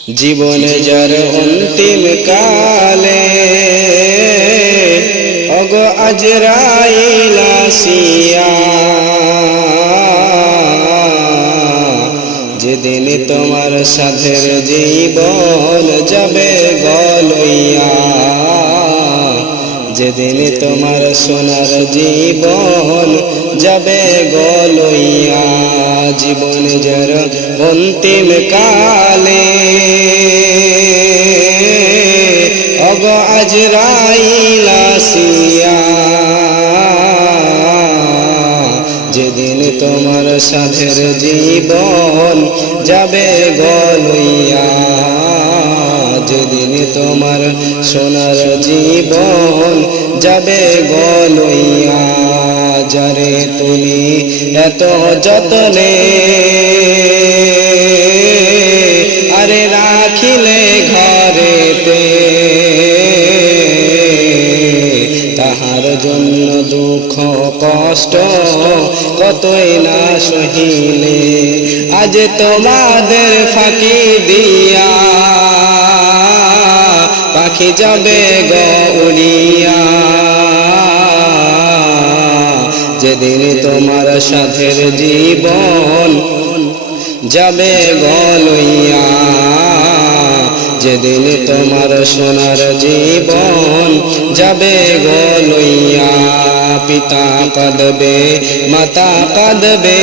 জীবনে যার অন্তিম কালে ওগো আজরাইল আসিয়া, যেদিন তোমার সাথের জীবন যাবে গলইয়া, যেদিন তোমার সোনার জীবন যাবে গলইয়া। জীবন যার অন্তিম কালে ওগো আজরাইল আসিয়া, যেদিন তোমার সাথের জীবন যাবে গলইয়া, যেদিন তোমার সোনার জীবন যাবে গলইয়া। যারে তুমি এত যতনে আরে রাখিলে ঘরেতে, তাহার জন্য দুঃখ কষ্ট কতই না সহিলে, আজ তোমাদের ফাঁকি দিয়া পাখি যাবে গো উড়িয়া, যেদিন তোমার সাথের জীবন যাবে গলইয়া, যেদিন তোমার সোনার জীবন যাবে গলইয়া। পিতা কাঁদবে, মাতা কাঁদবে,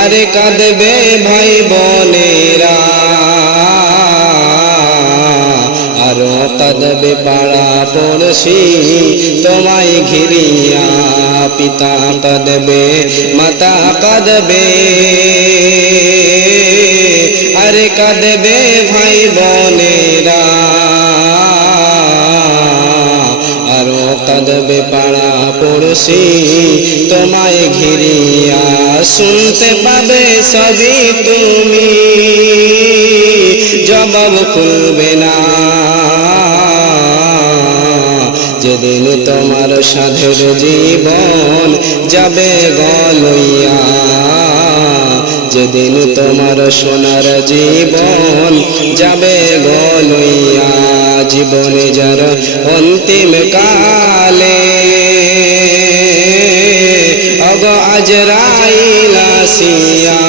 আরে কাঁদবে ভাই বোনেরা, আরো কাঁদবে পাড়া পড়শি তোমায় ঘিরিয়া। পিতা কাঁদবে, মাতা কাঁদবে, আরে কাঁদবে ভাই বোনেরা, আরো কাঁদবে পাড়া পড়শি তোমায় ঘিরিয়া। শুনতে পাবে সবই তুমি, জবাব খুলবে না, যেদিন তোমার সাধের জীবন যাবে গলইয়া, যেদিন তোমার সোনার জীবন যাবে গলইয়া। জীবনে যার অন্তিম কালে ওগো আজরাইল আসিয়া,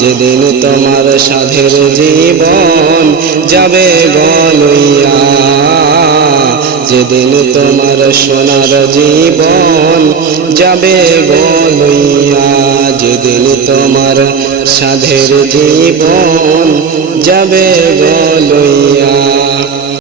যেদিন তোমার সাধের জীবন যাবে গলইয়া, যেদিন তোমার সোনার জীবন যাবে গলইয়া, যেদিন তোমার সাধের জীবন যাবে গলইয়া।